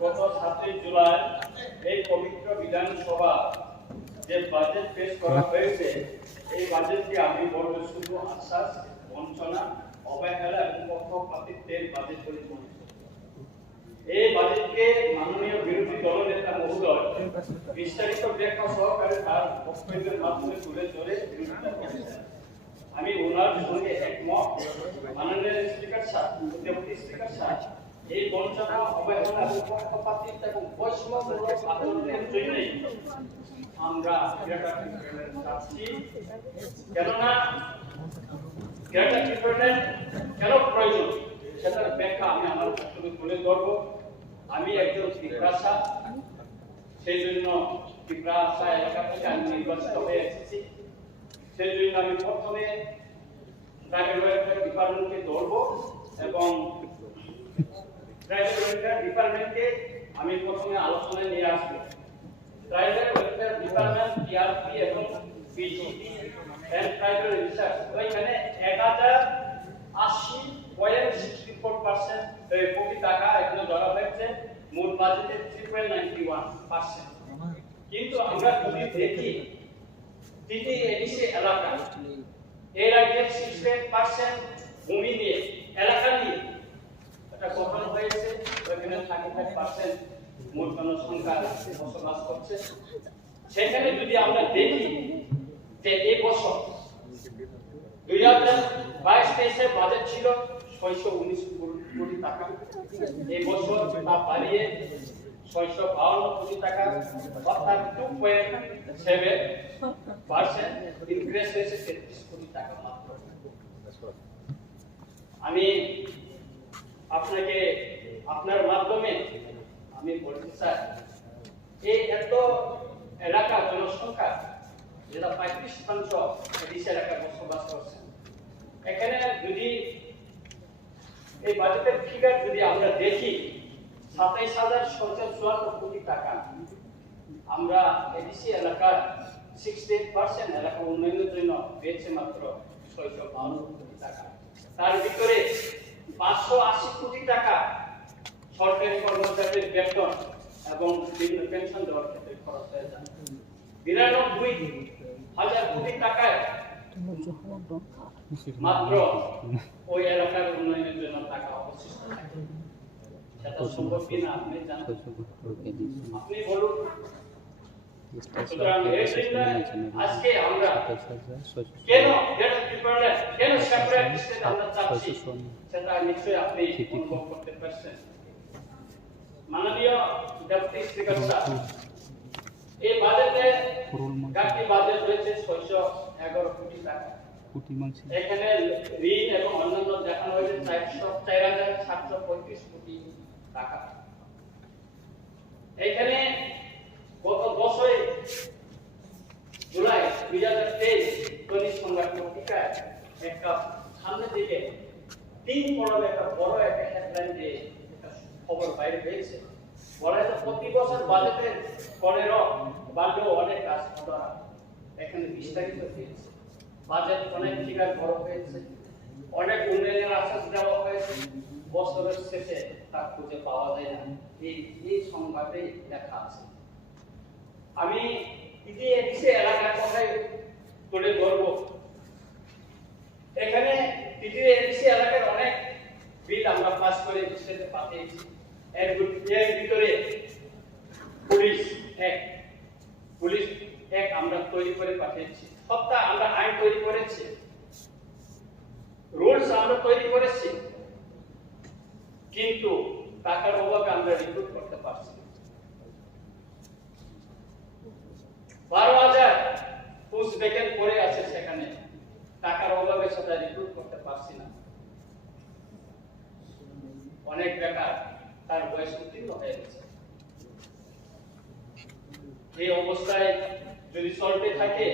গত 7 জুলাই এই পবিত্র বিধানসভা যে বাজেট পেশ করা হয়েছে, এই বাজেটটি আমি বলব শুধু আশ্বাস, বঞ্চনা, অবহেলা এবং পক্ষপাতিত্বের বাজেট বলে মনে করি। এই বাজেটকে মাননীয় বিরোধী দলনেতা মহোদয় বিস্তারিত ব্যাখ্যা সহকারে তার বক্তব্যের মাধ্যমে তুলে ধরে বিরোধিতা করেছেন। আমি ওনার সঙ্গে একমত। মাননীয় স্পিকার সাহেব, ডেপুটি স্পিকার সাহেব, এই বঞ্চনা, অবহেলা এবং পক্ষপাতিত্ব এবং বৈষম্যমূলক আচরণের জন্যই আমরা গ্রেটার ট্রিব্যুনাল চাচ্ছি। কেননা গ্রেটার ট্রিব্যুনাল কেন প্রয়োজন সেটার ব্যাখ্যা আমি আমার বক্তব্যে তুলে ধরবো। আমি একজন ত্রিপ্রাসা, সেই জন্য ত্রিপ্রাসা এলাকা থেকে আমি নির্বাচিত হয়ে এসেছি। সেই জন্য আমি প্রথমে ট্রাইবাল ওয়েলফেয়ার ডিপার্টমেন্টকে ধরবো এবং ট্রাইবাল ওয়েলফেয়ার ডিপার্টমেন্টকে আমি প্রথমে আলোচনায় নিয়ে আসবো। ট্রাইবাল ওয়েলফেয়ার ডিপার্টমেন্ট, টিআরপি এবং পিজিটি এন্ড ট্রাইবাল রিসার্চ ওইখানে 1080.64% কোটি টাকা এখানে ধরা হয়েছে। মূল বাজেটের 3.91%। কিন্তু আমরা যদি দেখি টিটিএডিসি এলাকা, এর আগে 68% ভূমি নিয়ে, এলাকা নিয়ে এটা গঠন হয়েছে। ওইখানে 35% মোট জনসংখ্যা বসবাস করছে। সেখানে যদি আমরা দেখি যে এই বছর 2022-23 বাজেট ছিল 619 কোটি টাকা, এই বছর তা বাড়িয়ে 652 কোটি টাকা, অর্থাৎ 2.7% ইনক্রিজ হয়েছে 33 কোটি টাকা মাত্র। আমি আপনাকে আপনার মাধ্যমে আমি বলতে চাই, এই এত এলাকা জনসংখ্যা যেটা 35% এডিসি এলাকায় বসবাস করছে, এখানে যদি এই বাজেটের ফিগার যদি আমরা দেখি 27,754 কোটি টাকা, আমরা এডিসি এলাকার 68% এলাকা উন্নয়নের জন্য পেয়েছে মাত্র 652 কোটি টাকা। তার ভিতরে 580 কোটি টাকা সরকারি কর্মচারীদের বেতন এবং বিভিন্ন পেনশন দেওয়ার ক্ষেত্রে খরচ হয়ে যায়। 92,000 কোটি টাকায় মাত্র ওই এলাকার উন্নয়নের জন্য টাকা অবশিষ্ট থাকে। সেটা সম্ভব কিনা আপনি জানেন, আপনি বলুন। সুতরাং এই জন্য আজকে আমরা কেন কেন সেপারেট স্টেট আমরা চাচ্ছি সেটা নিশ্চয়ই আপনি অনুভব করতে পারছেন। মাননীয় ডেপুটি স্পিকার সাহেব, এই বাজেটে গাঁটি বাজেট রয়েছে 611 কোটি টাকা। এখানে ঋণ এবং অন্যান্য দেখানো হয়েছে 4,735 কোটি টাকা। এখানে গত 10 জুলাই 2023 দৈনিক সংবাদ পত্রিকায় একটা সামনের দিকে 3 কলমে একটা বড় একটা হেডলাইন দিয়ে একটা খবর বাইরে হয়েছে। বলা হয়েছে প্রতি বছর বাজেটের করেরও বাড়লেও অনেক কাজ করা এখানে বিস্তারিত হয়েছে। বাজেট অনেক ফিগার বড় হয়েছে, অনেক উন্নয়নের আশ্বাস দেওয়া হয়েছে, বছরের শেষে তা খুঁজে পাওয়া যায় না। এই সংবাদে লেখা আছে। আমি টিটিএডিসি এলাকার কথাই তুলে ধরব। এখানে টিটিএডিসি এলাকার অনেক বিল আমরা পাস করে স্টেটে পাঠিয়েছি। এর ভিতরে পুলিশ এক আমরা তৈরি করে পাঠিয়েছি। সবটা আমরা আইন তৈরি করেছি, রুলস আমরা তৈরি করেছি, কিন্তু টাকার অভাবে আমরা রিক্রুট করতে পারছি না। 12,000 পোস্ট ভ্যাকেন্ট পড়ে আছে, সেখানে টাকার অভাবে সেটা রিক্রুট করতে পারছি না। অনেক বেকার তার বয়স উত্তীর্ণ হয়ে গেছে। এই অবস্থায় যদি চলতে থাকে,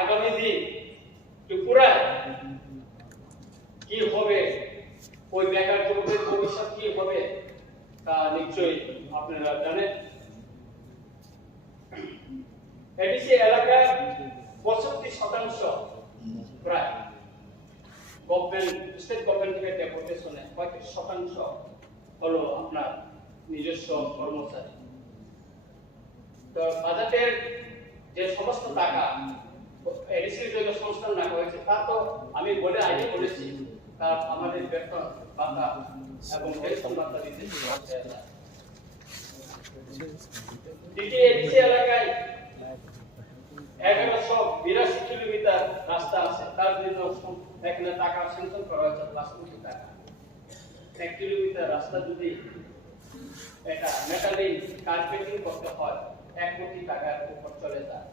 আগামী দিন ত্রিপুরায় কি হবে, ওই বেকার যুবকের ভবিষ্যৎ কি হবে তা নিশ্চয়ই আপনারা জানেন। এডিসি এলাকার 65% প্রায় গভর্নমেন্ট, স্টেট গভর্নমেন্ট থেকে ডেপুটেশনে 35% হলো আপনার নিজস্ব কর্মচারী। তো বাজেটের যে সমস্ত টাকা এডিসির জন্য সংস্থান রাখা হয়েছে তা তো আমি আগে বলেছি, তা আমাদের বেতন ভাতা এবং পেনশন ভাতা দিতে হচ্ছে। দ্বিতীয় এডিসি এলাকায় 1182 কিলোমিটার রাস্তা আছে, তার জন্য এখানে টাকা স্যাংশন করা হয়েছে 5 কোটি টাকা। 1 কিলোমিটার রাস্তা যদি এটা মেটালিং কার্পেটিং করতে হয় 1 কোটি টাকার উপর চলে যায়,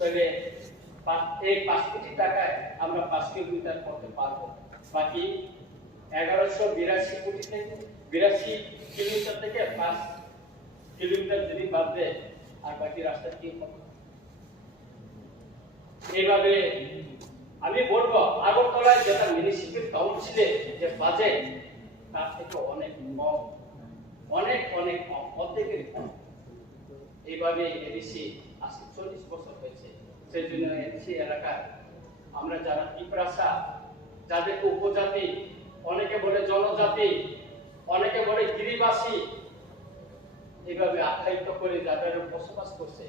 তবে এই 5 কোটি টাকায় আমরা 5 কিলোমিটার করতে পারবো। বাকি 1182 কোটি থেকে 82 কিলোমিটার থেকে 5 কিলোমিটার যদি বাদ দেয় আর বাকি রাস্তা কি হবে? এইভাবে আমি বলবো আগরতলায় যেটা মিউনিসিপ্যাল কাউন্সিলে যে বাজেট তার থেকে অনেক কম, অনেক কম, অর্ধেকের কম। এইভাবে এডিসি আজকে 40 বছর হয়েছে। সেই জন্য এডিসি এলাকায় আমরা যারা টিপ্রাসা, যাদেরকে উপজাতি, অনেকে বলে জনজাতি, অনেকে বলে গিরিবাসী, এইভাবে আখ্যায়িত করে যাদের বসবাস করছে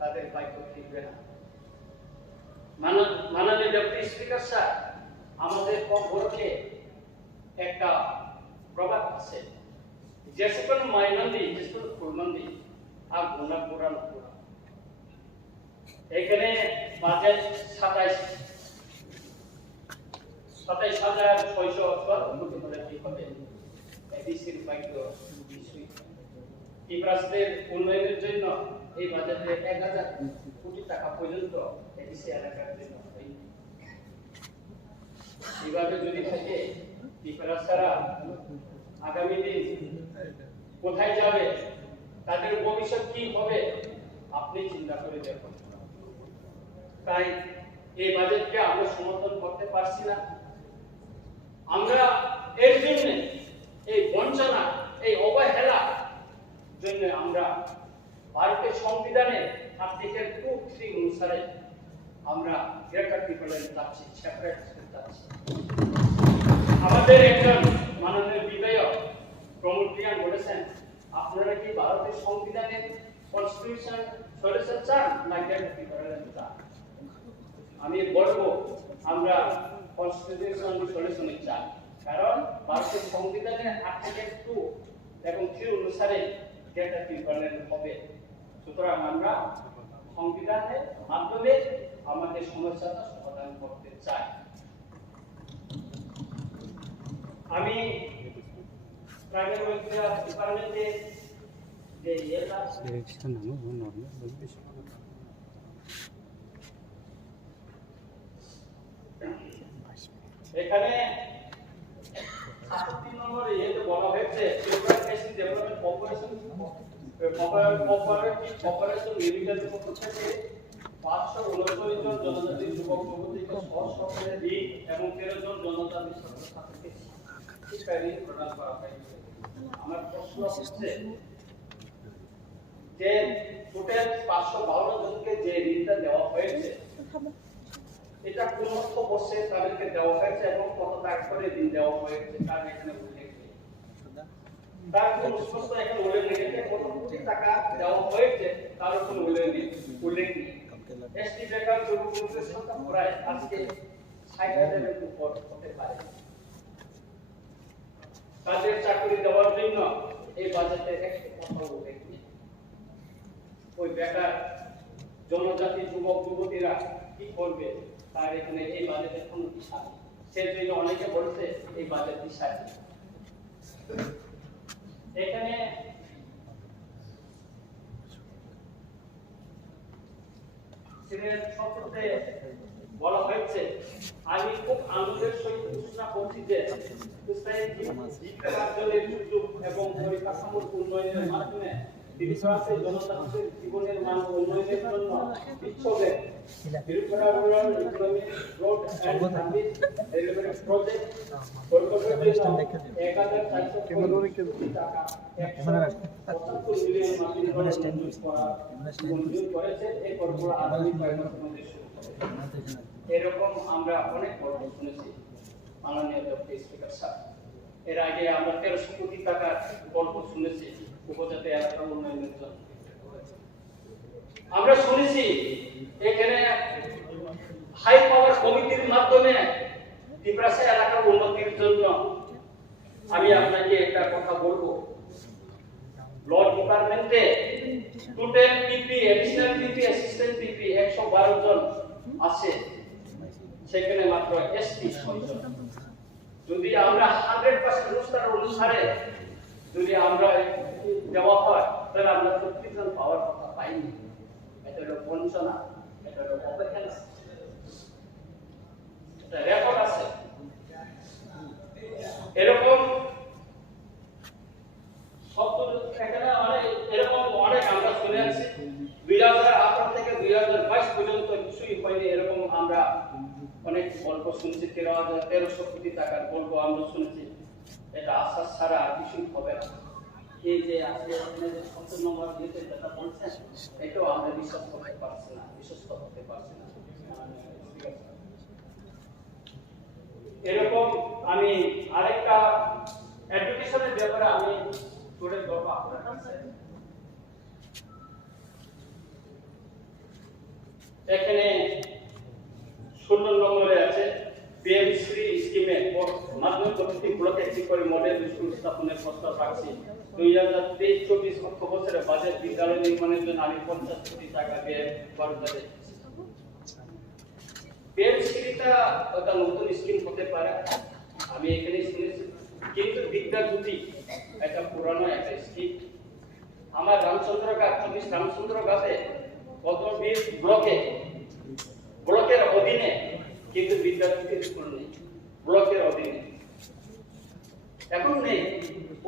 তাদের দায়িত্ব ফিরবে না। মাননীয় ডেপুটি স্পিকার স্যার আমাদের পক্ষে একটা প্রবাদ আছে, যে সকল মাইনন্দি যে সকল ফুলমন্দি আর গুণা পুরাণ পুরা। এখানে বাজেট 27,600 কি হবে এডিসির বাইক টিপ্রাসদের উন্নয়নের জন্য এই বাজেটে 1000 কোটি টাকা পর্যন্ত এডিসি এলাকার জন্য। এইভাবে যদি থাকে টিপ্রাসরা আগামী দিন কোথায় যাবে, তাদের ভবিষ্যৎ কি হবে আপনি চিন্তা করে দেখুন। তাই এই বাজেটকে আমরা সমর্থন করতে পারছি না। আমরা এর জন্য এই বঞ্চনা, এই অবহেলা জন্য আমরা ভারতের সংবিধানের আর্টিকেল 2(3) অনুসারে আমরা গ্রেটার পিপলের চাচ্ছি, সেপারেট স্টেট চাচ্ছি। আমাদের একজন মাননীয় বিধায়ক প্রমোদ প্রিয়ান বলেছেন, আপনারা কি ভারতের সংবিধানের কনস্টিটিউশন সলিউশন চান না গ্রেটার পিপলের চান? আমি বলবো আমরা কনস্টিটিউশন সলিউশন চাই, কারণ ভারতের সংবিধানের আর্টিকেল 2 এবং 3 অনুসারে গ্রেটার পিপলের হবে। সুতরাং আমরা সংবিধানের মাধ্যমে আমাদের সমস্যাটা সমাধান করতে চাই। আমি প্রাইভেট ওয়েলফেয়ার ডিপার্টমেন্টে যে এখানে 3 নম্বরে বলা হয়েছে এডুকেশন ডেভেলপমেন্ট কর্পোরেশন কর্পোরেশন লিমিটেডের পক্ষ থেকে 539 জন জনজাতি যুবক যুবতীকে সহসহকারে ঋণ এবং 13 জন জনজাতি ছাত্রছাত্রীকে শিক্ষা ঋণ প্রদান করা হয়েছে। আমার প্রশ্ন হচ্ছে যে টোটাল 552 জনকে যে ঋণটা দেওয়া হয়েছে এটা কোন বর্ষে তাদেরকে দেওয়া হয়েছে এবং কত টাকা করে ঋণ দেওয়া হয়েছে তার এখানে উল্লেখ নেই। তার কোন স্পষ্ট এখানে উল্লেখ নেই যে কত কোটি টাকা দেওয়া হয়েছে তার কোনো উল্লেখ নেই। এসটি বেকার যুবকদের সংখ্যা প্রায় আজকে 60,000-এর উপর হতে পারে। তাদের চাকরি দেওয়ার জন্য এই বাজেটে একটি কথা উল্লেখ নেই। ওই বেকার জনজাতি যুবক যুবতীরা কি করবে তার এখানে এই বাজেটের কোনো দিশা নেই। সেজন্য অনেকে বলছে এই বাজেট দিশা নেই। এখানে বলা হয়েছে, আমি খুব আনন্দের সহিত ঘোষণা করছি যে এবং পরিকাঠামোর উন্নয়নের মাধ্যমে তিনি ফ্রান্সের জনতান্ত্রিক জীবনের মান উন্নয়নের জন্য বিশ্বব্যাপী Tripura economic growth and service delivery project প্রকল্পের জন্য 1400 টাকা 175 মিলিয়ন মার্কিন ডলার মঞ্জুর করেছে এই প্রকল্প আগামী 5 মাসের মধ্যে শুরু হবে। এরকম আমরা অনেক গল্প শুনেছি মাননীয় ডক্টর স্পিকার স্যার। এর আগে আমরা 1300 কোটি টাকার গল্প শুনেছি উপজাতি এলাকা উন্নয়নের জন্য। আমরা শুনেছি এখানে হাই পাওয়ার কমিটির মাধ্যমে ত্রিপুরা এলাকার উন্নতির জন্য। আমি আপনাকে একটা কথা বলবো, ল ডিপার্টমেন্টে টোটাল পিপি, এডিশনাল পিপি, অ্যাসিস্ট্যান্ট পিপি 112 জন আছে, সেখানে মাত্র এসটি 6 জন। যদি আমরা 100% রোস্টার অনুসারে যদি আমরা দেওয়া হয় তাহলে আমরা 30 জন পাওয়ার কথা পাইনি। এটা হলো বঞ্চনা, এটা হলো অবহেলা, এটা রেকর্ড আছে। এরকম এরকম অনেক আমরা শুনে আছি। 2018 থেকে 2022 পর্যন্ত কিছুই হয়নি, এরকম আমরা অনেক গল্প শুনছি। 1300 কোটি টাকার গল্প আমরা শুনছি। এটা আশ্বাস ছাড়া আর কিছুই হবে না। এই যে আজকে আপনি যে 70 নম্বর দিয়েছেন যেটা বলছেন, এটাও আমরা বিশ্বাস করতে পারছি না, বিশ্বস্ত হতে পারছি না। এরকম আমি আরেকটা এডুকেশনের ব্যাপারে আমি তুলে ধরব আপনার কাছে। এখানে 16 নম্বরে আছে পিএম শ্রী স্কিমে মাধ্যমিক ভিত্তিক ব্লকে একটি করে মডেল স্কুল স্থাপনের প্রস্তাব রাখছি। 2023-24 অর্থ বছরে বাজেট বিদ্যালয় নির্মাণের জন্য আমি 50 কোটি টাকা ব্যয় করতে যাচ্ছি। পিএম শ্রীটা একটা নতুন স্কিম হতে পারে, আমি এখানে শুনেছি, কিন্তু বিদ্যা জ্যোতি একটা পুরানো একটা স্কিম। আমার রামচন্দ্রঘাট 24 রামচন্দ্রঘাটে কদমবীর ব্লকের অধীনে কিন্তু বিদ্যা জ্যোতি স্কুল নেই, ব্লকের অধীনে এখন নেই।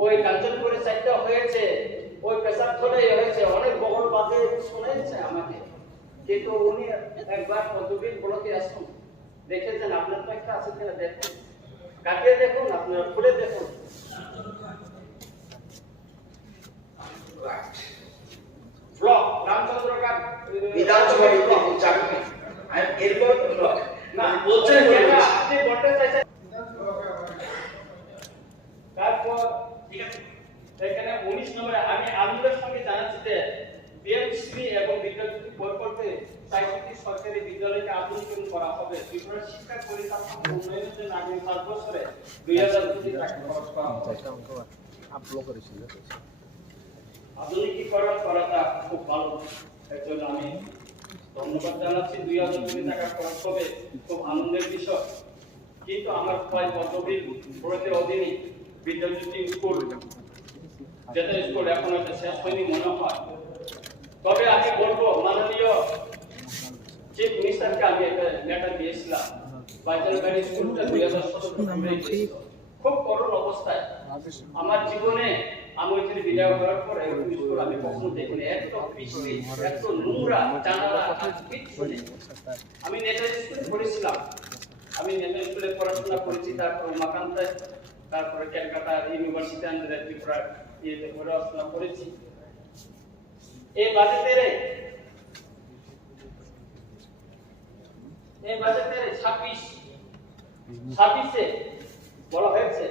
ওই কাঞ্চনপুরে 4টা হয়েছে, ওই পেশাবথলে হয়েছে, অনেক বহল বাদে শুনেছে আমাকে। কিন্তু উনি একবার কদমবীর ব্লকে আসুন, দেখেছেন আপনার তো একটা আছে কিনা দেখুন, কাটিয়ে দেখুন, আপনারা খুলে দেখুন। ব্লক রামচন্দ্রঘাট বিধানসভা চাকরি আর এরপর ব্লক না বলছেন এটা আপনি বলতে চাইছেন। তারপর ঠিক আছে, এখানে 19 নম্বরে আমি আনন্দের সঙ্গে জানাচ্ছি যে পিএম শ্রী এবং বিদ্যাজ্যোতি প্রকল্পে ৬৬টি সরকারি বিদ্যালয়কে আধুনিকীকরণ করা হবে। ত্রিপুরা শিক্ষা পরিকাঠামো উন্নয়নের জন্য আগামী 5 বছরে 2000 কোটি টাকা খরচ করা হবে। আধুনিকীকরণ করাটা খুব ভালো, এর জন্য আমি ধন্যবাদ জানাচ্ছি। 2000 কোটি টাকা খরচ হবে, খুব আনন্দের বিষয়। কিন্তু আমার প্রায় পদবীর ব্লকের অধীনে বিদ্যাজ্যোতি স্কুল, যেটা স্কুল এখন একটা শেষ হয়নি মনে হয়। তবে আমি বলবো মাননীয় চিফ মিনিস্টারকে আমি একটা লেটার দিয়েছিলাম, বাইজারবাড়ি স্কুলটা 2017 খুব করুণ অবস্থায়। আমার জীবনে আমি ওইখানে বিদায় করার পর এরকম স্কুল আমি কখনো দেখিনি, এত পিছড়ি, এত নোংরা, জানালা কিচ্ছু নেই। আমি নেতাজি স্কুলে পড়েছিলাম, আমি নেতাজি স্কুলে পড়াশোনা করেছি, তারপর মাকান্তায়, তারপরে ক্যালকাটা ইউনিভার্সিটি আন্ডারে ত্রিপুরা ইয়েতে পড়াশোনা করেছি। এই বাজেটের 26-এ বলা হয়েছে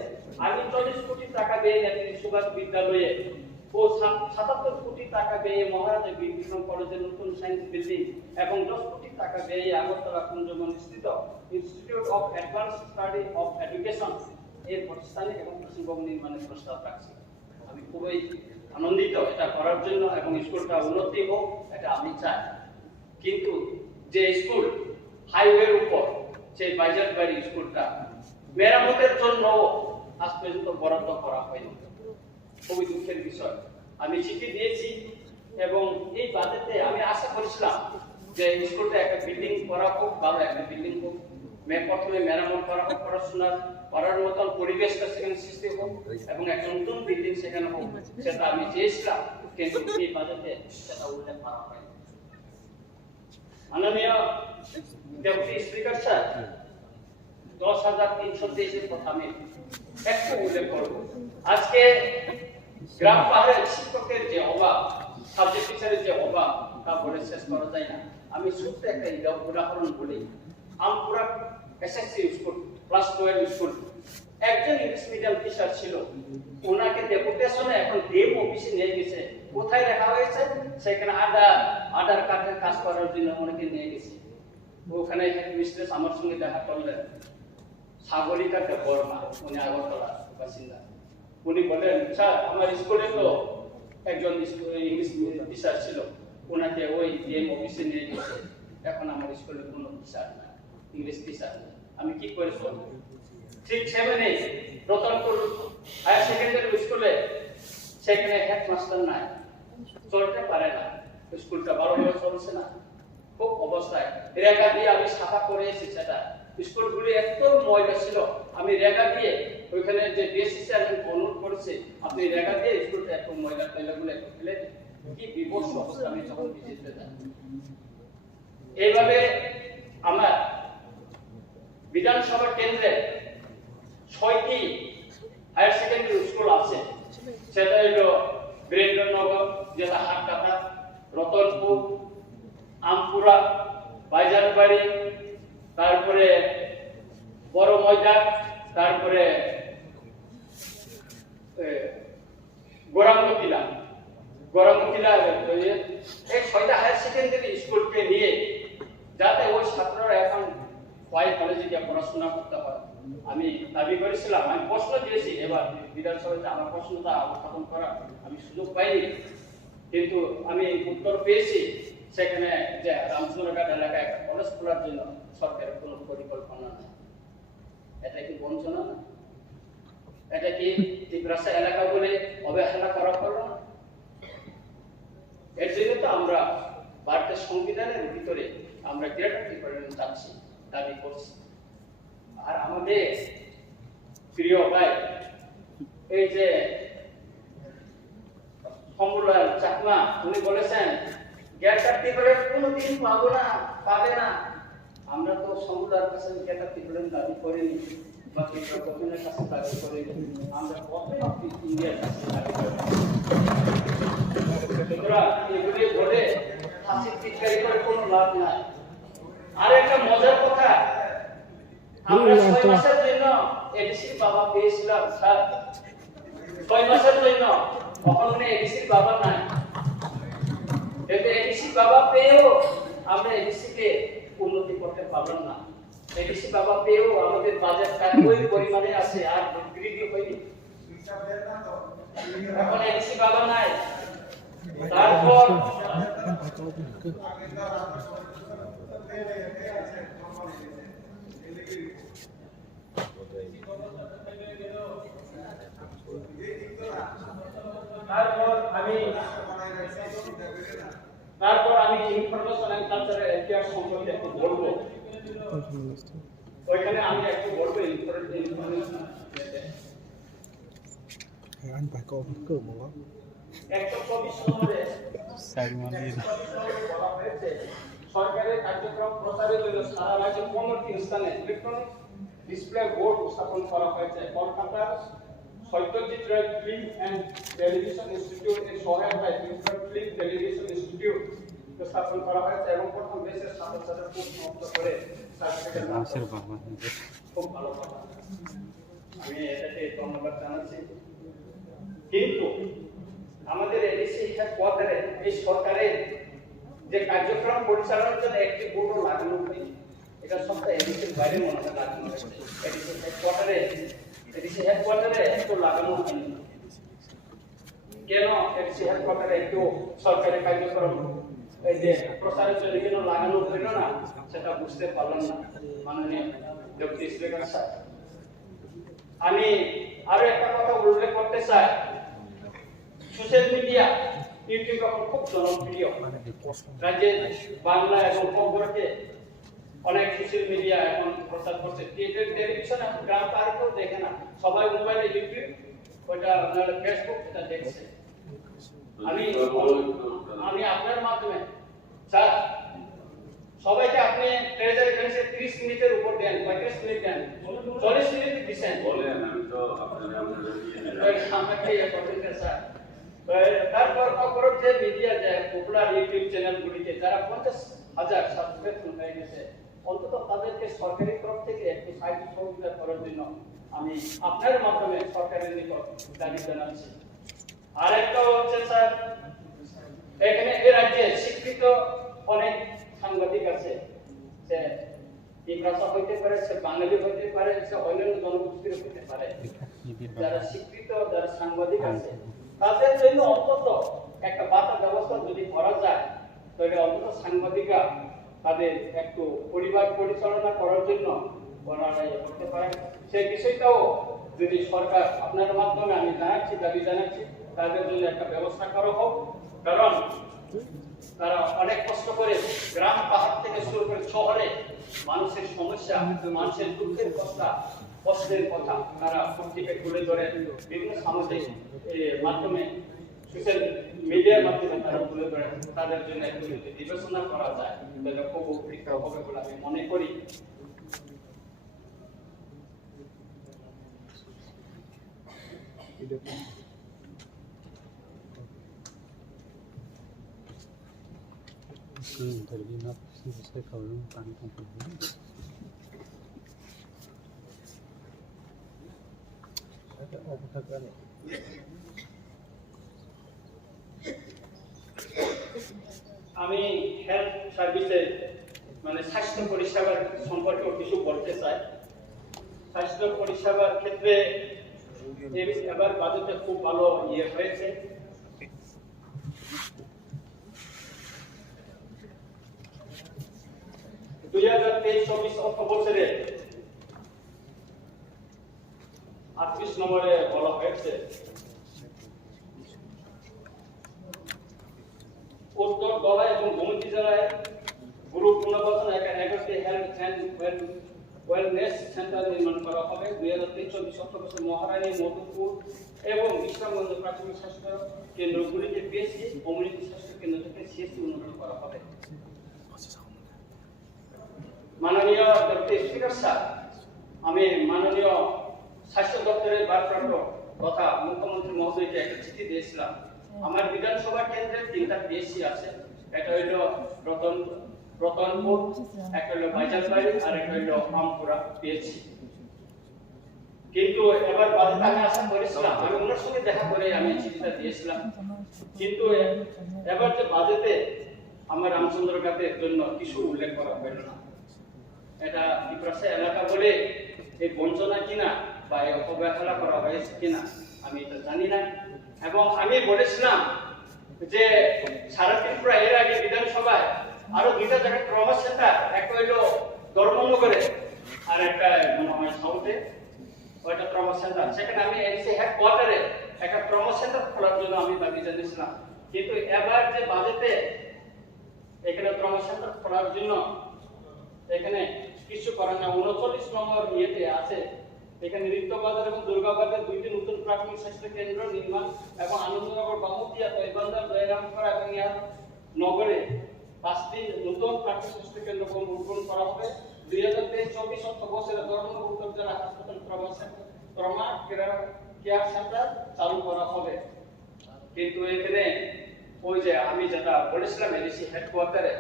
আমি 40 কোটি টাকা ব্যয়ে নেতাজি সুভাষ বিদ্যালয়ে ও 77 কোটি টাকা ব্যয়ে মহারাজা বীর বিক্রম কলেজের নতুন সায়েন্স বিল্ডিং এবং 10 কোটি টাকা ব্যয়ে আগরতলা কুঞ্জবন স্থিত institute of advance study of education এর প্রতিষ্ঠানে এবং কৃষিভবন নির্মাণের প্রস্তাব রাখছি। আমি খুবই আনন্দিত এটা করার জন্য, এবং স্কুলটা উন্নতি হোক এটা আমি চাই। কিন্তু যে স্কুল হাইওয়ের উপর, সেই বাইজারবাড়ি স্কুলটা মেরামতের জন্য আজ পর্যন্ত বরাদ্দ করা হয়নি, খুবই দুঃখের বিষয়। আমি চিঠি দিয়েছি এবং এই বাজেটে আমি আশা করেছিলাম যে স্কুলটা একটা বিল্ডিং করা হোক, ভালো একটা বিল্ডিং হোক, প্রথমে মেরামত করা হোক, পড়াশোনার করার মতন পরিবেশটা সেখানে সৃষ্টি হোক এবং একটা নতুন বিল্ডিং সেখানে হোক, সেটা আমি চেয়েছিলাম, কিন্তু এই বাজেটে সেটা উল্লেখ করা হয়। মাননীয় ডেপুটি স্পিকার স্যার, 10,323 কথা আমি একটু উল্লেখ করব। আজকে গ্রাম পাহাড়ের শিক্ষকের যে অভাব, সাবজেক্ট টিচারের যে অভাব, তা বলে শেষ করা যায় না। আমি ছোট্ট একটা উদাহরণ বলি। আমপুরা এসএসসি স্কুল, ক্লাস 12 স্কুল, একজন ইংলিশ মিডিয়াম টিচার ছিল, ওনাকে ডেপুটেশনে এখন ডিএম অফিসে নিয়ে গেছে। কোথায় রাখা হয়েছে? সেখানে আধার কার্ডের কাজ করার জন্য ওনাকে নিয়ে গেছে। ওখানে হেডমিস্ট্রেস আমার সঙ্গে দেখা করলেন, সাগরিকা বর্মা, উনি আগরতলা বাসিন্দা। উনি বলেন, স্যার আমার স্কুলে তো একজন ইংলিশ টিচার ছিল, ওনাকে ওই ডিএম অফিসে নিয়ে গেছে, এখন আমার স্কুলে কোনো টিচার নাই, ইংলিশ টিচার। আমি কি করে চলবো? ঠিক 7-8 রতনপুর হায়ার সেকেন্ডারি স্কুলে সেখানে হেডমাস্টার নাই, চলতে পারে না, স্কুলটা ভালোভাবে চলছে না, খুব অবস্থায়। রেখা দিয়ে আমি সাফা করে এসেছি। সেটা স্কুলগুলি এত ময়লা ছিল, আমি রেখা দিয়ে ওইখানে যে ডিএসসি স্যার অনুরোধ করেছে, আপনি রেখা দিয়ে স্কুলটা একটু ময়লা টয়লাগুলো একটু ফেলে দিন। কি বিভৎস অবস্থা আমি যখন ভিজিটে যাই। এইভাবে আমার বিধানসভা কেন্দ্রে 6টি হায়ার সেকেন্ডারি স্কুল আছে। সেটা হলো বীরেন্দ্রনগর, যেটা হাটকাটা, রতনপুর, আমপুরা, বাইজারবাড়ি, তারপরে বড় ময়দান, তারপরে গোরামতিলা। এই 6টা হায়ার সেকেন্ডারি স্কুলকে নিয়ে যাতে ওই ছাত্ররা এখন কলেজে গিয়ে পড়াশোনা করতে হয়, আমি দাবি করেছিলাম। আমি প্রশ্ন দিয়েছি, এবার বিধানসভাতে আমার প্রশ্নটা উত্থাপন করার আমি সুযোগ পাইনি, কিন্তু আমি উত্তর পেয়েছি। সেখানে যে রামচন্দ্রঘাট এলাকায় একটা কলেজ খোলার জন্য সরকারের কোনো পরিকল্পনা নেই। এটা কি বঞ্চনা না? এটা কি ত্রিপুরাসা এলাকা বলে অবহেলা করা হলো না? এর জন্য তো আমরা ভারতের সংবিধানের ভিতরে আমরা গ্রেটার ত্রিপুরা চাচ্ছি, দাবি করছি। আর আমাদের প্রিয় ভাই এই যে কমলার চাকমা, উনি বলেছেন গ্রেটার ত্রিপুরা কোনোদিন পাবে না। আমরা তো সমুদার কাছে গ্রেটার ত্রিপুরা দাবি করিনি, বা ত্রিপুরা গভর্নমেন্টের কাছে দাবি করিনি, আমরা গভর্নমেন্ট অফ ইন্ডিয়ার কাছে দাবি করি। এগুলি বলে হাসির টিটকারি করে কোনো লাভ নাই। আর একটা মজার কথা, আমরা 6 মাসের জন্য এডিসি বাবা পেয়েছিলাম স্যার, 6 মাসের জন্য। তখন উনি এডিসির বাবা নাই, কিন্তু এডিসি বাবা পেয়েও আমরা এডিসি কে উন্নতি করতে পারলাম না। এডিসি বাবা পেয়েও আমাদের বাজেটটা ওই পরিমাণে আছে, আর বৃদ্ধি হয়নি। এখন এডিসি বাবা নাই। তারপর আমি ইনফরমেশন এন্ড কালচারাল এফেয়ার্স সম্পর্কে একটু বলবো। ওইখানে আমি একটু বলবো information. Anh phải có một cửa một lắm. 124 নম্বরে সরকারের কার্যক্রম প্রচারের জন্য সারা রাজ্যে 15টি স্থানে ইলেকট্রনিক ডিসপ্লে বোর্ড স্থাপন করা হয়েছে। Kolkata Satyajit Ray film and television institute এর সহায়তায় ফিল্ম টেলিভিশন ইনস্টিটিউট স্থাপন করা হয়েছে এবং প্রথম দেশের ছাত্রছাত্রীদের কোর্স সমাপ্ত করে সার্টিফিকেট লাভ করেছে। খুব ভালো কথা, আমি এটাকে ধন্যবাদ জানাচ্ছি। কিন্তু আমাদের এডিসি হেডকোয়ার্টারে এই সরকারের যে কার্যক্রম পরিচালনার জন্য একটি বোর্ডও লাগানো হয়নি। এটা সবটা এডিসির বাইরে মনে হয় লাগানো হয়েছে। এডিসি হেডকোয়ার্টারে একটু লাগানো হয়নি। কেন এডিসি হেডকোয়ার্টারে একটু সরকারি কার্যক্রম এই যে প্রচারের জন্য কেন লাগানো হইল না, সেটা বুঝতে পারলাম না মাননীয় ডেপুটি স্পিকার স্যার। আমি আরো একটা কথা উল্লেখ করতে চাই। সোশ্যাল মিডিয়া ইউটিউব এখন খুব জনপ্রিয়। রাজ্যের বাংলা এবং খবরকে অনেক সোশ্যাল মিডিয়া এখন প্রচার করছে, টেলিভিশন এখন গ্রাম তো আর কেউ দেখে না, সবাই মোবাইলে ইউটিউব ওটা নাহলে ফেসবুক এটা দেখছে। আমি আপনার মাধ্যমে স্যার সবাইকে আপনি ট্রেজারি ব্যাংকে 30 মিনিটের উপর দেন, 35 মিনিট দেন, 40 মিনিট দিচ্ছেন বলেন, আমি তো আপনাদের আমাকে করবেন স্যার। তারপর খবর যে মিডিয়া যে পপুলার ইউটিউব চ্যানেলগুলিতে যারা 50,000 সাবস্ক্রাইব হয়ে গেছে, অন্তত তাদেরকে সরকারি তরফ থেকে একটু সাহায্য সহযোগিতা করার জন্য আমি আপনার মাধ্যমে সরকারের নিকট দাবি জানাচ্ছি। আরেকটা হচ্ছে স্যার, এখানে এই রাজ্যে শিক্ষিত অনেক সাংবাদিক আছে, সে ইংরেজি হইতে পারে, সে বাঙালি হইতে পারে, সে অন্যান্য জনগোষ্ঠীর হইতে পারে, যারা শিক্ষিত যারা সাংবাদিক আছে তাদের জন্য অন্তত একটা বার্তা ব্যবস্থা যদি করা যায়, তাহলে অন্তত সাংবাদিকরা তাদের একটু পরিবার পরিচালনা করার জন্য ওনারা করতে পারেন। সেই বিষয়টাও যদি সরকার আপনার মাধ্যমে আমি জানাচ্ছি, দাবি জানাচ্ছি, তাদের জন্য একটা ব্যবস্থা করা হোক। কারণ তারা অনেক কষ্ট করে গ্রাম পাহাড় থেকে শুরু করে শহরে মানুষের সমস্যা, মানুষের দুঃখের কষ্টের কথা তারা পত্রিকায় তুলে ধরে, বিভিন্ন সামাজিক মাধ্যমে সোশ্যাল মিডিয়ার মাধ্যমে তারা তুলে ধরে। তাদের জন্য একটু যদি বিবেচনা করা যায় তাহলে খুব উপকৃত হবে বলে আমি মনে করি। terlihat selesai kalau tanggung ada obstacle আমি হেলথ সার্ভিসের মানে স্বাস্থ্য পরিষেবার সম্পর্কে কিছু বলতে চাই। স্বাস্থ্য পরিষেবার ক্ষেত্রে এবার বাজেটে খুব ভালো হয়েছে। দুই 2023-24 অর্থ বছরে 38 নম্বরে বলা হয়েছে উত্তর দলা এবং গোমতী জেলায় গ্রুপ পুনর্বাসন 11টি হেলথ অ্যান্ড ওয়েলনেস সেন্টার নির্মাণ করা হবে। 2023-24 অর্থ বছরে মহারানী, মধুপুর এবং ইসলামগঞ্জ প্রাথমিক স্বাস্থ্য কেন্দ্রগুলিকে পিএসসি, কমিউনিটি স্বাস্থ্য কেন্দ্র থেকে সিএসসি উন্নত করা হবে। মাননীয় ডক্টর স্পিকার স্যার, আমি মাননীয় স্বাস্থ্য দপ্তরের ভারপ্রাপ্ত তথা মুখ্যমন্ত্রী মহোদয়কে একটা চিঠি দিয়েছিলাম। আমার বিধানসভা কেন্দ্রে 3টা পিএসসি আছে, একটা হইল রতনপুর, একটা হইল বাইজালবাড়ি, আর একটা হইল আমপুরা পিএসসি। কিন্তু এবার বাজেট আমি আশা করেছিলাম, আমি ওনার সঙ্গে দেখা করে আমি চিঠিটা দিয়েছিলাম, কিন্তু এবার যে বাজেটে আমার রামচন্দ্রঘাটের জন্য কিছু উল্লেখ করা হইল না। এটা বিপ্রাসা এলাকা বলে এই বঞ্চনা কিনা বা এই অবহেলা করা হয়েছে কিনা আমি এটা জানি না। এবং আমি বলেছিলাম যে সারা ত্রিপুরা এর আগে বিধানসভায় আরো 2টা জায়গায় ট্রমা সেন্টার, একটা হইল ধর্মনগরে আর একটা মনে হয় সাউথে, ওইটা ট্রমা সেন্টার, সেখানে আমি এনসি হেডকোয়ার্টারে একটা ট্রমা সেন্টার খোলার জন্য আমি দাবি জানিয়েছিলাম। কিন্তু এবার যে বাজেটে এখানে ট্রমা সেন্টার খোলার জন্য এখানে কিছু করার না। 39 নম্বর ইয়েতে আছে, এখানে রিক্তবাজার এবং দুর্গাবাজার 2টি নতুন প্রাথমিক স্বাস্থ্য কেন্দ্র নির্মাণ এবং আনন্দনগর, বামুটিয়া, তৈবান্দার, জয়রামপুর এবং নগরে 5টি নতুন প্রাথমিক স্বাস্থ্য কেন্দ্র উদ্বোধন করা হবে। 2023-24 অর্থ বছরে ধর্মনগর উত্তর জেলা হাসপাতাল ট্রমা কেয়ার সেন্টার চালু করা হবে। কিন্তু এখানে ওই যে আমি যেটা বলেছিলাম এডিসি হেডকোয়ার্টারে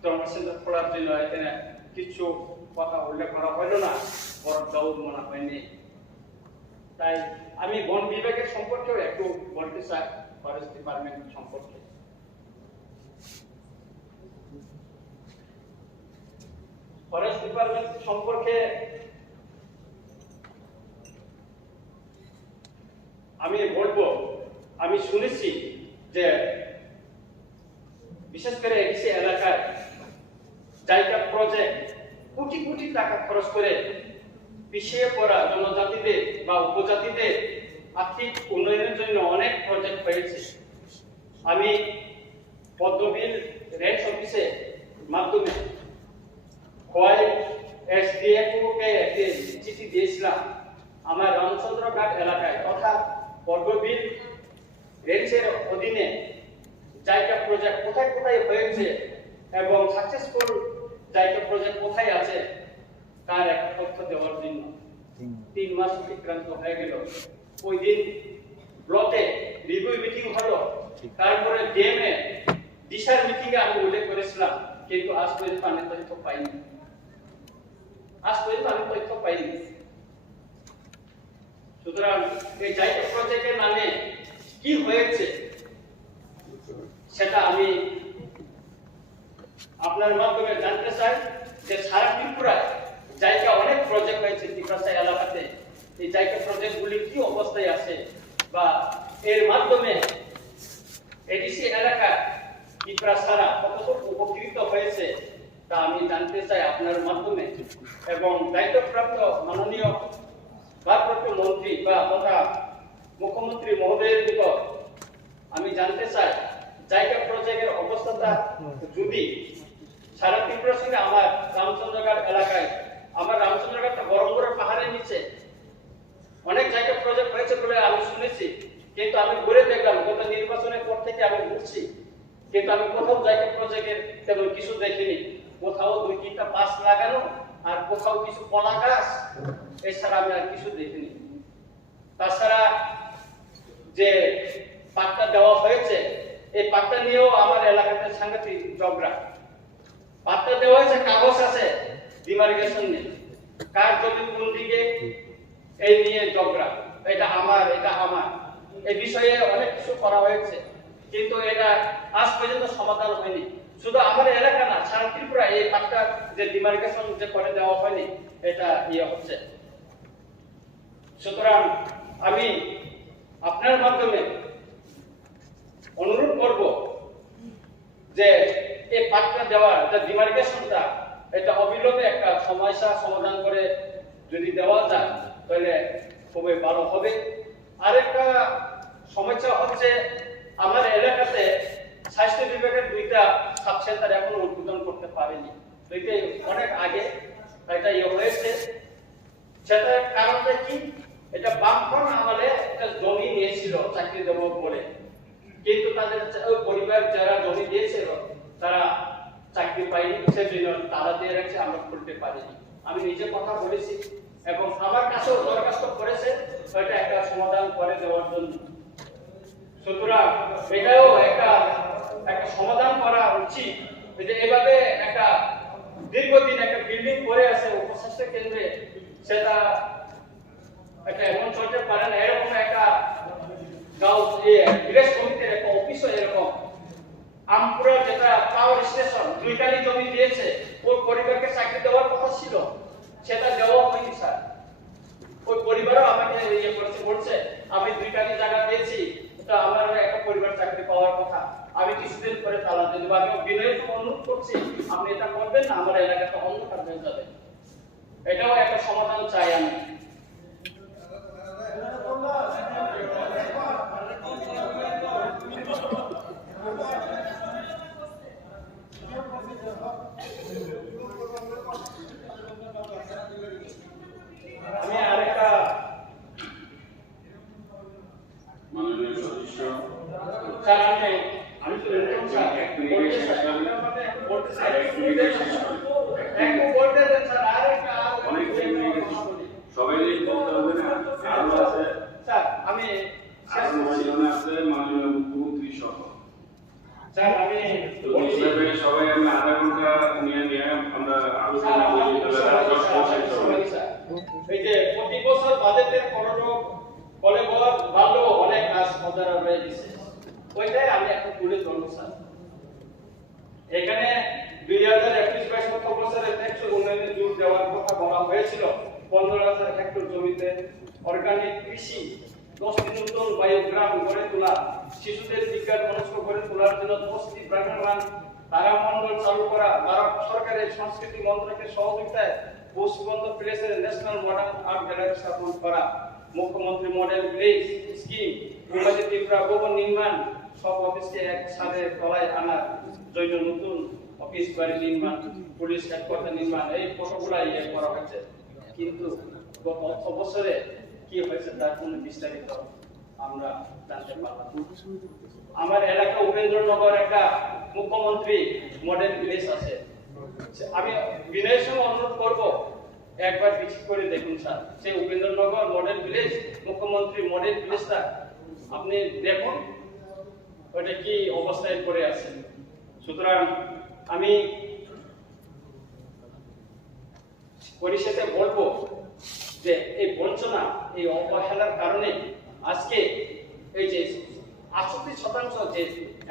ট্রমা সেন্টার খোলার জন্য এখানে কিছু কথা উল্লেখ করা হলো না, বড় দৌড় মনে হয়নি। তাই আমি বন বিভাগের সম্পর্কেও একটু বলতে চাই, ফরেস্ট ডিপার্টমেন্ট সম্পর্কে। ফরেস্ট ডিপার্টমেন্ট সম্পর্কে আমি বলবো, আমি শুনেছি যে বিশেষ করে এডিসি এলাকায় জায়গা প্রজেক্ট কোটি কোটি টাকা খরচ করে পিছিয়ে পড়া জনজাতিদের বা উপজাতিদের আর্থিক উন্নয়নের জন্য অনেক প্রজেক্ট হয়েছে। আমি পদ্মবিল রেঞ্জ অফিসের মাধ্যমে হয় এসডিএফকে একটি চিঠি দিয়েছিলাম আমার রামচন্দ্রঘাট এলাকায় তথা বর্গবীর রেঞ্জের অধীনে জায়গা প্রজেক্ট কোথায় কোথায় হয়েছে এবং সাকসেসফুল জায়গা প্রজেক্ট কোথায় আছে তার একটা তথ্য দেওয়ার জন্য 3 মাস অতিক্রান্ত হয়ে গেল। ওই দিন ব্লকে রিভিউ মিটিং হলো, তারপরে ডিএমএ দিশার মিটিং এ আমি উল্লেখ করেছিলাম, কিন্তু আজ পর্যন্ত আমি তথ্য পাইনি। সুতরাং এই জায়গা প্রজেক্টের নামে কি হয়েছে সেটা আমি আপনার মাধ্যমে জানতে চাই যে সারা ত্রিপুরায় জায়গা অনেক প্রজেক্ট হয়েছে ত্রিপুরাশাই এলাকাতে, এই জায়গা প্রজেক্টগুলি কি অবস্থায় আছে বা এর মাধ্যমে এডিসি এলাকা ত্রিপুরা সারা কতটুকু উপকৃত হয়েছে তা আমি জানতে চাই আপনার মাধ্যমে। এবং দায়িত্বপ্রাপ্ত মাননীয় ভারপ্রাপ্ত মন্ত্রী বা তথা মুখ্যমন্ত্রী মহোদয়ের নিকট আমি জানতে চাই জায়গা প্রজেক্টের অবস্থাটা যদি সারা ত্রিপুরার সঙ্গে আমার রামচন্দ্রঘাট এলাকায়, আমার রামচন্দ্রঘাটটা বরঙ্গরের পাহাড়ের নিচে অনেক জায়গা প্রজেক্ট হয়েছে বলে আমি শুনেছি, কিন্তু আমি ঘুরে দেখলাম গত নির্বাচনের পর থেকে আমি ঘুরছি, কিন্তু আমি কোথাও জায়গা প্রজেক্টের তেমন কিছু দেখিনি। কোথাও 2-3টা পাস লাগানো আর কোথাও কিছু কলা গাছ, এছাড়া আমি আর কিছু দেখিনি। তাছাড়া যে পাট্টা দেওয়া হয়েছে এই পাট্টা নিয়েও আমার এলাকাতে সাংঘাতিক ঝগড়া। পাট্টা দেওয়া হয়েছে, কাগজ আছে, ডিমার্কেশন নেই, কার জমি কোন দিকে এই নিয়ে ঝগড়া, এটা আমার এই বিষয়ে অনেক কিছু করা হয়েছে, কিন্তু এটা আজ পর্যন্ত সমাধান হয়নি। শুধু আমার এলাকা না, সারা ত্রিপুরা এই পাট্টা যে ডিমার্কেশন যে করে দেওয়া হয়নি, এটা হচ্ছে। সুতরাং আমি আপনার মাধ্যমে অনুরোধ করব যে এই পাট্টা দেওয়ার যে ডিমার্কেশনটা এটা অবিলম্বে একটা সমস্যা সমাধান করে যদি দেওয়া যায় তাহলে খুবই ভালো হবে। আরেকটা সমস্যা হচ্ছে আমার এলাকাতে স্বাস্থ্য বিভাগের 2টা সাব সেন্টার এখনো উদ্বোধন করতে পারেনি, দুইটাই অনেক আগে এটা হয়েছে। সেটার কারণটা কি? এটা বামফ্রন্ট আমলে একটা জমি নিয়েছিল চাকরি দেব বলে, কিন্তু তাদের পরিবার যারা জমি দিয়েছিল তারা চাকরি পায়নি, সেজন্য তারা দিয়ে রাখছে, আমরা খুলতে পারিনি। আমি নিজে কথা বলেছি এবং আমার কাছেও দরখাস্ত করেছে এটা একটা সমাধান করে দেওয়ার জন্য। সুতরাং এটাও একটা সমাধান করা উচিত। যে এভাবে একটা দীর্ঘদিন একটা বিল্ডিং পড়ে আছে উপস্বাস্থ্য কেন্দ্রে, সেটা একটা এমন চলতে পারে না। এরকম একটা গাঁও ভিলেজ কমিটির একটা অফিসও এরকম আমপুরা যেটা পাওয়ার স্টেশন 2 জমি দিয়েছে, ওর পরিবারকে চাকরি দেওয়ার কথা ছিল, সেটা দেওয়া হয়নি স্যার। ওই পরিবারও আমাকে করেছে, বলছে আমি 2 জায়গা দিয়েছি, এটা আমার একটা পরিবার চাকরি পাওয়ার কথা, আমি কিছুদিন পরে তালা দিয়ে দেবো। আমি বিনয়ের অনুরোধ করছি আপনি এটা করবেন না, আমার এলাকাটা অন্ধকার হয়ে যাবে। এটাও একটা সমাধান চাই আমি। আমি আরেকটা মাননীয় সদস্য স্যার আমি তো এরকম স্যার একটু বলতে দেন স্যার। আরেকটা অনেক সবাই বলতে হবে না, আরো আছে স্যার আমি আরো 9 জন আছে মাননীয় মুখ্যমন্ত্রী সহ। স্যার আমি তো এইভাবে সবাই আমরা আধা ঘন্টা নিয়ে আমরা আলোচনা করি, এই যে প্রতি বছর বাজেটের ফলে ভালো অনেক কাজ মজারা রয়ে গেছে, ওইটাই আমি এখন তুলে ধরবো স্যার। এখানে 2021-22 বছরে টেকসই উন্নয়নের জোর দেওয়ার কথা বলা হয়েছিল। 15,000 হেক্টর জমিতে অর্গানিক কৃষি, 10টি নতুন বায়োগ্রাম গড়ে তোলা, শিশুদের বিজ্ঞান মনস্ক গড়ে তোলার জন্য 10টি প্রাণবান তারামণ্ডল চালু করা, ভারত সরকারের সংস্কৃতি মন্ত্রকের সহযোগিতায় পশ্চিমবঙ্গ প্লেসের ন্যাশনাল মডার্ন আর্ট গ্যালারি স্থাপন করা, মুখ্যমন্ত্রী মডেল ভিলেজ স্কিম, উন্নতি ত্রিপুরা ভবন নির্মাণ, সব অফিসকে একসাথে তলায় আনার জন্য নতুন অফিস বাড়ি নির্মাণ, পুলিশ হেডকোয়ার্টার নির্মাণ এই ফটোগুলো ইয়ে করা হয়েছে, কিন্তু গত অর্থ বছরে কি হয়েছে তার কোনো বিস্তারিত আমরা জানতে পারলাম। আমার এলাকা উপেন্দ্রনগর একটা মুখ্যমন্ত্রী মডেল ভিলেজ আছে, আমি বিনয়ের সঙ্গে অনুরোধ করব একবার ভিজিট করে দেখুন স্যার, সেই উপেন্দ্রনগর মডেল ভিলেজ, মুখ্যমন্ত্রী মডেল ভিলেজটা আপনি দেখুন ওটা কি অবস্থায় পড়ে আছে। সুতরাং আমি পরিশেষে বলবো যে এই বঞ্চনা, এই অবহেলার কারণে আজকে এই যে 68% যে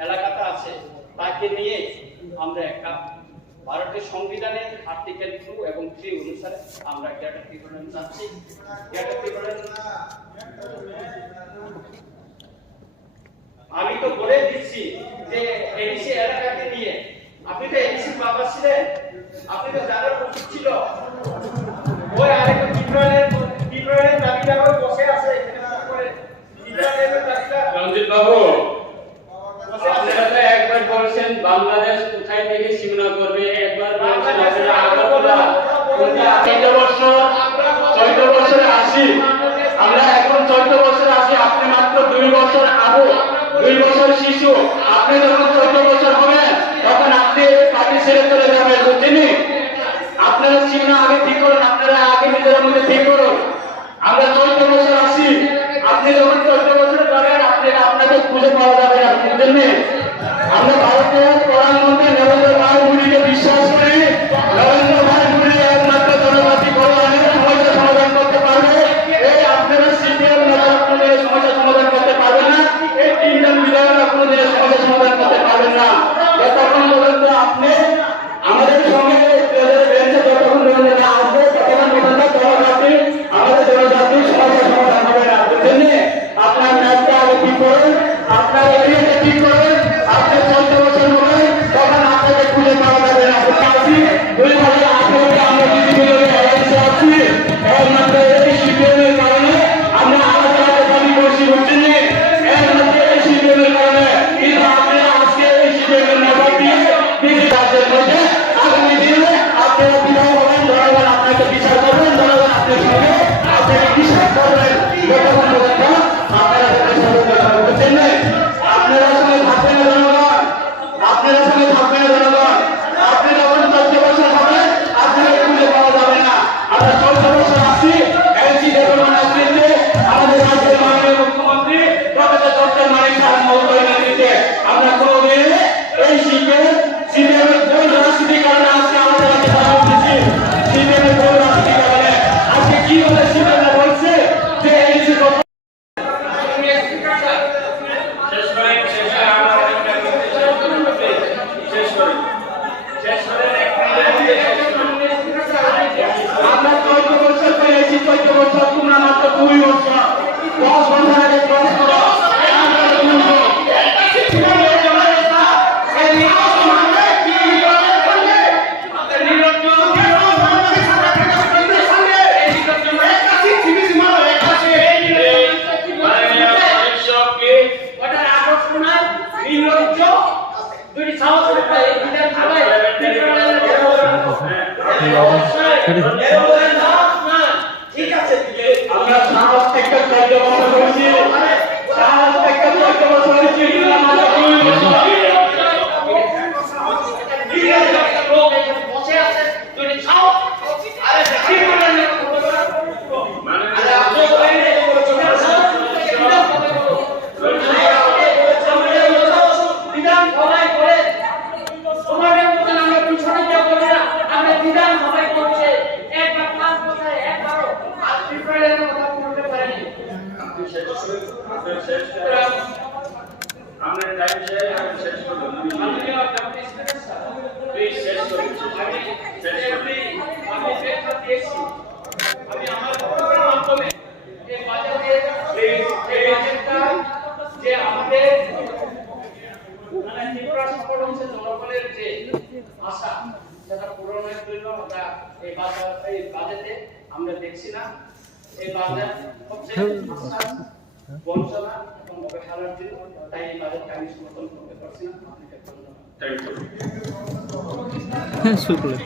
এলাকাটা আছে তাকে নিয়ে আমরা একটা ভারতের সংবিধানের আর্টিকেল 2 এবং 3 অনুসারে আমরা ক্যাটাগরিকরণ চাচ্ছি। ক্যাটাগরিকরণ আমি তো বলে দিচ্ছি যে এডিসি এলাকাকে নিয়ে, আপনি তো এডিসি বাবা ছিলেন, আপনি তো জানার উচিত ছিল। ওই আরেকটা টিট্রয়ের দাবিদার বসে আছে এখানে করে টিট্রয়ের দাবিদার রঞ্জিত বাবু, আপনারা তো একবার বলছেন বাংলাদেশ কোথায় থেকে সীমানা করবে, একবার বলছেন আপনারা আগরতলা, 14 বছরে আসি আমরা, এখন 14 বছরে আসি, আপনি মাত্র 2 বছর আবু, 2 বছর শিশু, আপনি যখন 14 বছর হবেন তখন আপনি পার্টি ছেড়ে চলে যাবেন, বুঝছেন? আপনারা সীমানা আগে ঠিক করুন, আপনারা আগে নিজের মধ্যে ঠিক করুন। আমরা 14 বছর আসি, আপনি যখন 14 বছর করেন আপনাকে খুঁজে পাওয়া যাবে না, বুঝলেন? আমরা ভারতীয় প্রধানমন্ত্রী নরেন্দ্র ভাই মোদীকে বিশ্বাস করি। নরেন্দ্র ভাই মোদী একমাত্র জনজাতি কল্যাণের সমস্যা সমাধান করতে পারবে। এই আপনারা সিপিএম নেতারা কোনোদিন সমস্যা সমাধান করতে পারবেন না, এই 3 জন বিধায়করা কোনোদিন সমস্যা সমাধান করতে পারবেন না। যতক্ষণ পর্যন্ত আপনি আমাদের সঙ্গে বেঞ্চে যতক্ষণ পর্যন্ত আসবে ততক্ষণ পর্যন্ত জনজাতি, আমাদের জনজাতির সমস্যা সমাধান হবে না, বুঝলেন? আপনার ম্যাচটা আগে ঠিক করুন, আপনার এরিয়াটা ঠিক করুন। আপনি 14 বছর হবেন তখন আপনাকে খুঁজে পাওয়া যাবে না। আছি 2018 আমরা বিজেপি অ্যালায়েন্সে আছি, একমাত্র এই সিপিএমের কারণে আমরা আলাদা দাবি করছি, বুঝছেন? একমাত্র এই সিপিএমের কারণে, কিন্তু আপনারা আজকে এই সিপিএমের নেতা দিয়ে বিজেপি রাজ্যের মধ্যে আগামী দিনে আপনারা বিধায় হবেন, জনগণ আপনাকে বিচার করবেন, জনগণ আপনার সঙ্গে আপনাকে বিচার করবেন। যতক্ষণ পর্যন্ত আপনারা বুঝছেন আপনারা সঙ্গে থাকবেন না জনগণ, আপনারা সঙ্গে থাকবেন না জনগণ। আপনি যখন 14 বছর হবেন আপনারা খুঁজে পাওয়া যাবে না। আমরা 14 বছর আসছি, এলসি ডেভেলপমেন্ট নেতৃত্বে আমাদের রাজ্যের মাননীয় মুখ্যমন্ত্রী প্রফেসর ডক্টর মানিক সাহা মহোদয়ের নেতৃত্বে আমরা কোনোদিন এই সিপিএমের ভুল রাজনীতির কারণে আজকে আমাদের রাজ্যে তারা উঠেছি। সিপিএমের ভুল রাজনীতির কারণে আজকে কি বলে সিপিএমরা বলছে যে এলসি আমরা 14 বছর পেয়েছি, 14 বছর, তোমরা মাত্র 2 বছর, 10 বছর আগে ক্রস করো। ঠিক আছে, আমরা সাহস থেকে 14 বছর করেছি, সাহস থেকে 14 বছর করেছি, তোমরা মাত্র 2 বছর। বসে আছে যদি খাও আরে কি বলেন বিধান সবাই করে তোমাদের মতন আমরা পিছনে কেউ করি না, আমরা বিধান সবাই করছে। একবার 5 বছর একবারও আর ত্রিপুরার কথা বলতে পারেনি। আমরা টাইম শেষ, আমি শেষ করব। মাননীয় ডেপুটি স্পিকার স্যার, প্লিজ শেষ করুন। আমি চেষ্টা দিয়েছি, আমি আমার প্রোগ্রামের মাধ্যমে এই বাজেটের এই বাজেটটা যে আমাদের মানে ত্রিপুরা সফল হচ্ছে জনগণের যে আশা সেটা পূরণের জন্য আমরা এই বাজেটে আমরা দেখছি না এই বাজেট হচ্ছে বঞ্চনা এবং অবহেলার জন্য, তাই এই বাজেটকে আমি সমর্থন করতে পারছি না। আপনাকে ধন্যবাদ। Thank you. শুক্লা